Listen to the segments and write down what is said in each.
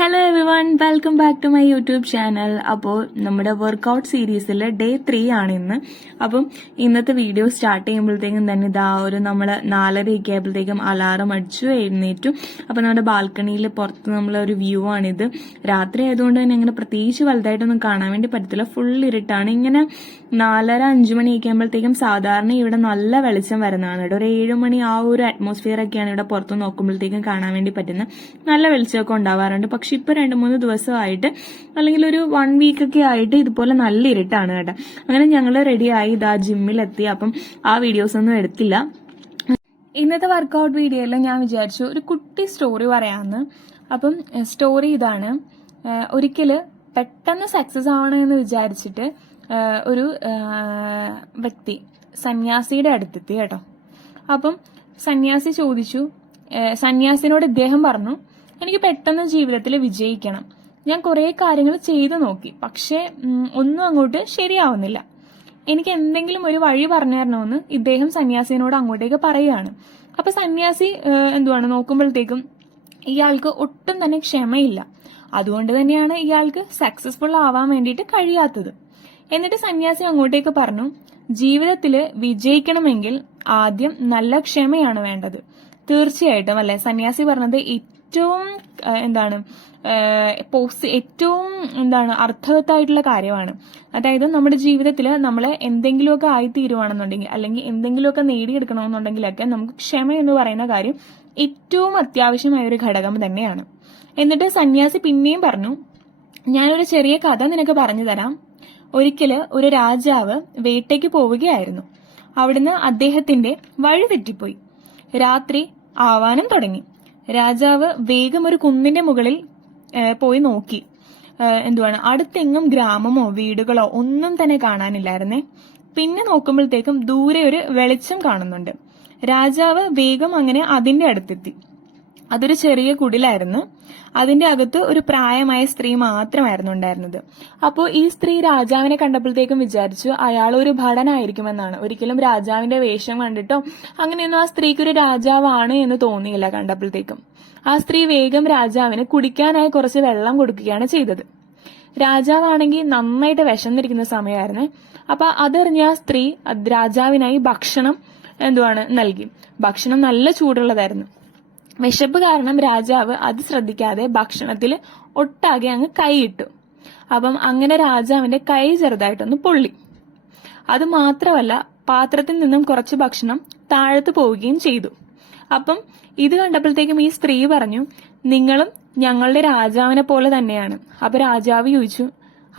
Hello everyone, welcome back to my YouTube channel. അപ്പോൾ നമ്മുടെ workout സീരീസിൽ day 3 ആണ് ഇന്ന്. അപ്പം ഇന്നത്തെ വീഡിയോ സ്റ്റാർട്ട് ചെയ്യുമ്പോഴത്തേക്കും തന്നെ നമ്മൾ 4:30 ആയപ്പോഴത്തേക്കും അലാറം അടിച്ചു എഴുന്നേറ്റു. അപ്പം നമ്മുടെ ബാൽക്കണിയിൽ പുറത്ത് നമ്മളൊരു വ്യൂ ആണിത്. രാത്രി ആയതുകൊണ്ട് തന്നെ ഇങ്ങനെ പ്രത്യേകിച്ച് വലുതായിട്ടൊന്നും കാണാൻ വേണ്ടി പറ്റത്തില്ല, ഫുൾ ഇരുട്ടാണ്. ഇങ്ങനെ 4:30-5 മണിയൊക്കെ ആകുമ്പോഴത്തേക്കും സാധാരണ ഇവിടെ നല്ല വെളിച്ചം വരുന്നതാണ് കേട്ടോ. ഒരു 7 മണി ആ ഒരു അറ്റ്മോസ്ഫിയർ ഒക്കെയാണ് ഇവിടെ പുറത്ത് നോക്കുമ്പോഴത്തേക്കും കാണാൻ വേണ്ടി പറ്റുന്നത്. നല്ല വെളിച്ചമൊക്കെ ഉണ്ടാവാറുണ്ട്. പക്ഷെ ഇപ്പൊ 2-3 ദിവസമായിട്ട് അല്ലെങ്കിൽ ഒരു 1 വീക്കൊക്കെ ആയിട്ട് ഇതുപോലെ നല്ല ഇരുട്ടാണ് കേട്ടോ. അങ്ങനെ ഞങ്ങൾ റെഡിയായി ജിമ്മിലെത്തി. അപ്പം ആ വീഡിയോസ് ഒന്നും എടുത്തില്ല. ഇന്നത്തെ വർക്കൗട്ട് വീഡിയോയിൽ ഞാൻ വിചാരിച്ചു ഒരു കുട്ടി സ്റ്റോറി പറയാമെന്ന്. അപ്പം സ്റ്റോറി ഇതാണ്. ഒരിക്കൽ പെട്ടെന്ന് സക്സസ് ആവണമെന്ന് വിചാരിച്ചിട്ട് ഒരു വ്യക്തി സന്യാസിയുടെ അടുത്തെത്തി കേട്ടോ. അപ്പം സന്യാസി ചോദിച്ചു, സന്യാസിനോട് ഇദ്ദേഹം പറഞ്ഞു, എനിക്ക് പെട്ടെന്ന് ജീവിതത്തിൽ വിജയിക്കണം. ഞാൻ കുറേ കാര്യങ്ങൾ ചെയ്തു നോക്കി, പക്ഷേ ഒന്നും അങ്ങോട്ട് ശരിയാവുന്നില്ല. എനിക്ക് എന്തെങ്കിലും ഒരു വഴി പറഞ്ഞു തരണമെന്ന് ഇദ്ദേഹം സന്യാസിനോട് അങ്ങോട്ടേക്ക് പറയുകയാണ്. അപ്പൊ സന്യാസി നോക്കുമ്പോഴത്തേക്കും ഇയാൾക്ക് ഒട്ടും തന്നെ ക്ഷമയില്ല. അതുകൊണ്ട് തന്നെയാണ് ഇയാൾക്ക് സക്സസ്ഫുൾ ആവാൻ വേണ്ടിയിട്ട് കഴിയാത്തത്. എന്നിട്ട് സന്യാസി അങ്ങോട്ടേക്ക് പറഞ്ഞു, ജീവിതത്തില് വിജയിക്കണമെങ്കിൽ ആദ്യം നല്ല ക്ഷമയാണ് വേണ്ടത്. തീർച്ചയായിട്ടും അല്ലെ, സന്യാസി പറഞ്ഞത് ഏറ്റവും അർത്ഥവത്തായിട്ടുള്ള കാര്യമാണ്. അതായത് നമ്മുടെ ജീവിതത്തിൽ നമ്മളെ എന്തെങ്കിലുമൊക്കെ ആയിത്തീരുവാണെന്നുണ്ടെങ്കിൽ അല്ലെങ്കിൽ എന്തെങ്കിലുമൊക്കെ നേടിയെടുക്കണമെന്നുണ്ടെങ്കിലൊക്കെ നമുക്ക് ക്ഷമ എന്ന് പറയുന്ന കാര്യം ഏറ്റവും അത്യാവശ്യമായ ഒരു ഘടകം തന്നെയാണ്. എന്നിട്ട് സന്യാസി പിന്നെയും പറഞ്ഞു, ഞാനൊരു ചെറിയ കഥ നിനക്ക് പറഞ്ഞു തരാം. ഒരിക്കല് ഒരു രാജാവ് വേട്ടയ്ക്ക് പോവുകയായിരുന്നു. അവിടുന്ന് അദ്ദേഹത്തിന്റെ വഴി തെറ്റിപ്പോയി. രാത്രി ആവാനും തുടങ്ങി. രാജാവ് വേഗം ഒരു കുന്നിന്റെ മുകളിൽ പോയി നോക്കി. അടുത്തെങ്ങും ഗ്രാമമോ വീടുകളോ ഒന്നും തന്നെ കാണാനില്ലായിരുന്നേ. പിന്നെ നോക്കുമ്പോഴത്തേക്കും ദൂരെ ഒരു വെളിച്ചം കാണുന്നുണ്ട്. രാജാവ് വേഗം അങ്ങനെ അതിന്റെ അടുത്തെത്തി. അതൊരു ചെറിയ കുടിലായിരുന്നു. അതിന്റെ അകത്ത് ഒരു പ്രായമായ സ്ത്രീ മാത്രമായിരുന്നു ഉണ്ടായിരുന്നത്. അപ്പോൾ ഈ സ്ത്രീ രാജാവിനെ കണ്ടപ്പോഴത്തേക്കും വിചാരിച്ചു അയാൾ ഒരു ഭടനായിരിക്കുമെന്നാണ്. ഒരിക്കലും രാജാവിന്റെ വേഷം കണ്ടിട്ടോ അങ്ങനെയൊന്നും ആ സ്ത്രീക്ക് ഒരു രാജാവാണ് എന്ന് തോന്നിയില്ല കണ്ടപ്പോഴത്തേക്കും. ആ സ്ത്രീ വേഗം രാജാവിന് കുടിക്കാനായി കുറച്ച് വെള്ളം കൊടുക്കുകയാണ് ചെയ്തത്. രാജാവാണെങ്കിൽ നന്നായിട്ട് വിശന്നിരിക്കുന്ന സമയമായിരുന്നേ. അപ്പൊ അതറിഞ്ഞ ആ സ്ത്രീ രാജാവിനായി ഭക്ഷണം നൽകി. ഭക്ഷണം നല്ല ചൂടുള്ളതായിരുന്നു. വിശപ്പ് കാരണം രാജാവ് അത് ശ്രദ്ധിക്കാതെ ഭക്ഷണത്തിൽ ഒട്ടാകെ അങ്ങ് കൈയിട്ടു. അപ്പം അങ്ങനെ രാജാവിന്റെ കൈ ചെറുതായിട്ടൊന്ന് പൊള്ളി. അത് മാത്രമല്ല, പാത്രത്തിൽ നിന്നും കുറച്ച് ഭക്ഷണം താഴത്ത് പോവുകയും ചെയ്തു. അപ്പം ഇത് കണ്ടപ്പോഴത്തേക്കും ഈ സ്ത്രീ പറഞ്ഞു, നിങ്ങളും ഞങ്ങളുടെ രാജാവിനെ പോലെ തന്നെയാണ്. അപ്പൊ രാജാവ് ചോദിച്ചു,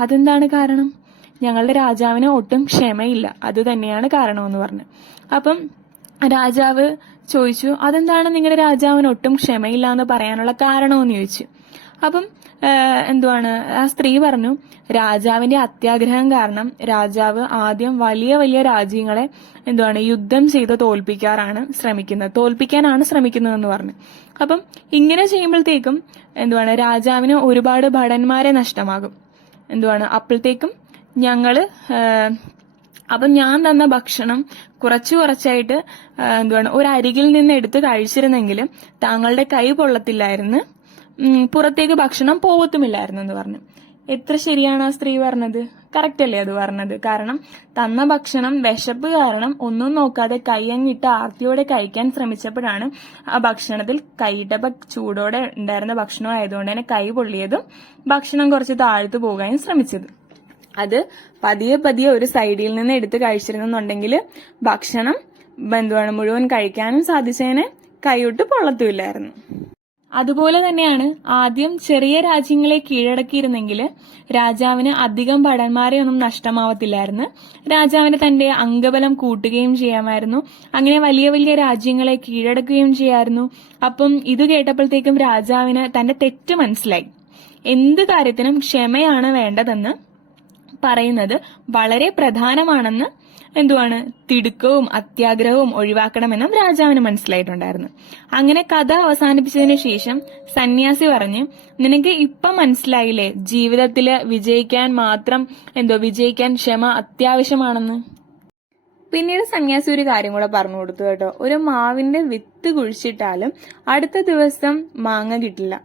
അതെന്താണ് കാരണം? ഞങ്ങളുടെ രാജാവിന് ഒട്ടും ക്ഷമയില്ല, അത് തന്നെയാണ് കാരണമെന്ന് പറഞ്ഞു. അപ്പം രാജാവ് ചോദിച്ചു, അതെന്താണ് നിങ്ങളുടെ രാജാവിന് ഒട്ടും ക്ഷമയില്ല എന്ന് പറയാനുള്ള കാരണമെന്ന് ചോദിച്ചു. അപ്പം ആ സ്ത്രീ പറഞ്ഞു, രാജാവിന്റെ അത്യാഗ്രഹം കാരണം രാജാവ് ആദ്യം വലിയ വലിയ രാജ്യങ്ങളെ യുദ്ധം ചെയ്ത് തോൽപ്പിക്കാനാണ് ശ്രമിക്കുന്നതെന്ന് പറഞ്ഞു. അപ്പം ഇങ്ങനെ ചെയ്യുമ്പോഴത്തേക്കും രാജാവിന് ഒരുപാട് ഭടന്മാരെ നഷ്ടമാകും. അപ്പോഴത്തേക്കും ഞാൻ തന്ന ഭക്ഷണം കുറച്ചായിട്ട് ഒരരികിൽ നിന്ന് എടുത്ത് കഴിച്ചിരുന്നെങ്കിലും താങ്കളുടെ കൈ പൊള്ളത്തില്ലായിരുന്നു, പുറത്തേക്ക് ഭക്ഷണം പോകത്തുമില്ലായിരുന്നു എന്ന് പറഞ്ഞു. എത്ര ശരിയാണ് ആ സ്ത്രീ പറഞ്ഞത്? കറക്റ്റ് അല്ലേ അത് പറഞ്ഞത്? കാരണം തന്ന ഭക്ഷണം വിശപ്പ് കാരണം ഒന്നും നോക്കാതെ കൈയങ്ങിട്ട് ആർത്തിയോടെ കഴിക്കാൻ ശ്രമിച്ചപ്പോഴാണ് ആ ഭക്ഷണത്തിൽ കൈയിട്ടപ്പോ ചൂടോടെ ഉണ്ടായിരുന്ന ഭക്ഷണം ആയതുകൊണ്ട് തന്നെ കൈ പൊള്ളിയതും ഭക്ഷണം കുറച്ച് താഴ്ത്തു പോകാനും ശ്രമിച്ചത്. അത് പതിയെ ഒരു സൈഡിൽ നിന്ന് എടുത്ത് കഴിച്ചിരുന്നുണ്ടെങ്കിൽ ഭക്ഷണം മുഴുവൻ കഴിക്കാനും സാധിച്ചതിന് കൈയൊട്ട് പൊള്ളത്തുമില്ലായിരുന്നു. അതുപോലെ തന്നെയാണ് ആദ്യം ചെറിയ രാജ്യങ്ങളെ കീഴടക്കിയിരുന്നെങ്കിൽ രാജാവിന് അധികം ഭടന്മാരെ ഒന്നും നഷ്ടമാവത്തില്ലായിരുന്നു. രാജാവിന് തന്റെ അംഗബലം കൂട്ടുകയും ചെയ്യാമായിരുന്നു. അങ്ങനെ വലിയ വലിയ രാജ്യങ്ങളെ കീഴടക്കുകയും ചെയ്യാമായിരുന്നു. അപ്പം ഇത് കേട്ടപ്പോഴത്തേക്കും രാജാവിന് തന്റെ തെറ്റ് മനസ്സിലായി. എന്ത് കാര്യത്തിനും ക്ഷമയാണ് വേണ്ടതെന്ന് പറയുന്നത് വളരെ പ്രധാനമാണെന്ന് തിടുക്കവും അത്യാഗ്രഹവും ഒഴിവാക്കണമെന്നും രാജാവിന് മനസ്സിലായിട്ടുണ്ടായിരുന്നു. അങ്ങനെ കഥ അവസാനിപ്പിച്ചതിനു ശേഷം സന്യാസി പറഞ്ഞു, നിനക്ക് ഇപ്പം മനസ്സിലായില്ലേ ജീവിതത്തില് വിജയിക്കാൻ ക്ഷമ അത്യാവശ്യമാണെന്ന്? പിന്നീട് സന്യാസി ഒരു കാര്യം കൂടെ പറഞ്ഞു കൊടുത്തു കേട്ടോ. ഒരു മാവിന്റെ വിത്ത് കുഴിച്ചിട്ടാലും അടുത്ത ദിവസം മാങ്ങ കിട്ടില്ല,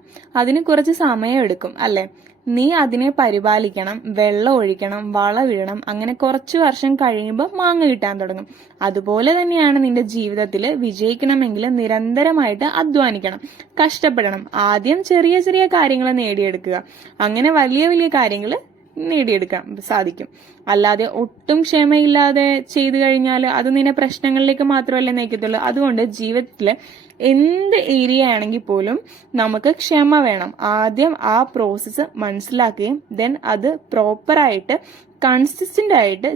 അതിന് കുറച്ച് സമയം എടുക്കും അല്ലെ. നീ അതിനെ പരിപാലിക്കണം, വെള്ളം ഒഴിക്കണം, വളമിടണം. അങ്ങനെ കുറച്ചു വർഷം കഴിയുമ്പോൾ മാങ്ങ കിട്ടാൻ തുടങ്ങും. അതുപോലെ തന്നെയാണ് നിന്റെ ജീവിതത്തിൽ വിജയിക്കണമെങ്കിൽ നിരന്തരമായിട്ട് അധ്വാനിക്കണം, കഷ്ടപ്പെടണം. ആദ്യം ചെറിയ ചെറിയ കാര്യങ്ങൾ നേടിയെടുക്കുക, അങ്ങനെ വലിയ വലിയ കാര്യങ്ങൾ നേടിയെടുക്കാൻ സാധിക്കും. അല്ലാതെ ഒട്ടും ക്ഷമയില്ലാതെ ചെയ്തു കഴിഞ്ഞാൽ അത് നിന്നെ പ്രശ്നങ്ങളിലേക്ക് മാത്രമല്ല നയിക്കത്തുള്ളൂ. അതുകൊണ്ട് ജീവിതത്തിൽ എന്ത് ഏരിയ ആണെങ്കിൽ പോലും നമുക്ക് ക്ഷമ വേണം. ആദ്യം ആ പ്രോസസ്സ് മനസ്സിലാക്കുകയും ദെൻ അത് പ്രോപ്പറായിട്ട് കൺസിസ്റ്റന്റ് ആയിട്ട്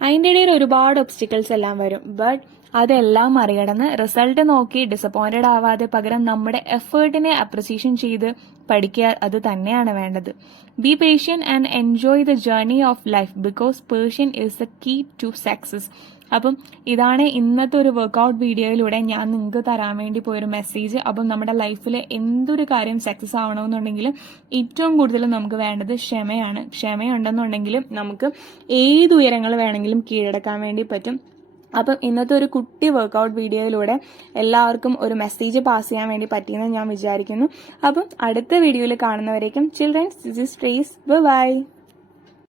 അതിൻ്റെ ഇടയിൽ ഒരുപാട് ഒബ്സ്റ്റിക്കിൾസ് എല്ലാം വരും. ബട്ട് അതെല്ലാം മറികടന്ന് റിസൾട്ട് നോക്കി ഡിസപ്പോയിന്റഡ് ആവാതെ പകരം നമ്മുടെ എഫേർട്ടിനെ അപ്രിസിയേഷൻ ചെയ്ത് പഠിക്കുക, അത് തന്നെയാണ് വേണ്ടത്. Be patient and enjoy the journey of life because patience is the key to success. അപ്പം ഇതാണ് ഇന്നത്തെ ഒരു വർക്കൗട്ട് വീഡിയോയിലൂടെ ഞാൻ നിങ്ങൾക്ക് തരാൻ വേണ്ടി പോയൊരു മെസ്സേജ്. അപ്പം നമ്മുടെ ലൈഫിൽ എന്തൊരു കാര്യം സക്സസ് ആവണമെന്നുണ്ടെങ്കിൽ ഏറ്റവും കൂടുതൽ നമുക്ക് വേണ്ടത് ക്ഷമയാണ്. ക്ഷമയുണ്ടെന്നുണ്ടെങ്കിൽ നമുക്ക് ഏത് ഉയരങ്ങൾ വേണമെങ്കിലും കീഴടക്കാൻ വേണ്ടി പറ്റും. അപ്പം ഇന്നത്തെ ഒരു കുട്ടി വർക്കൗട്ട് വീഡിയോയിലൂടെ എല്ലാവർക്കും ഒരു മെസ്സേജ് പാസ് ചെയ്യാൻ വേണ്ടി പറ്റിയെന്ന് ഞാൻ വിചാരിക്കുന്നു. അപ്പം അടുത്ത വീഡിയോയിൽ കാണുന്നവരേക്കും childrens, this is Trace, by.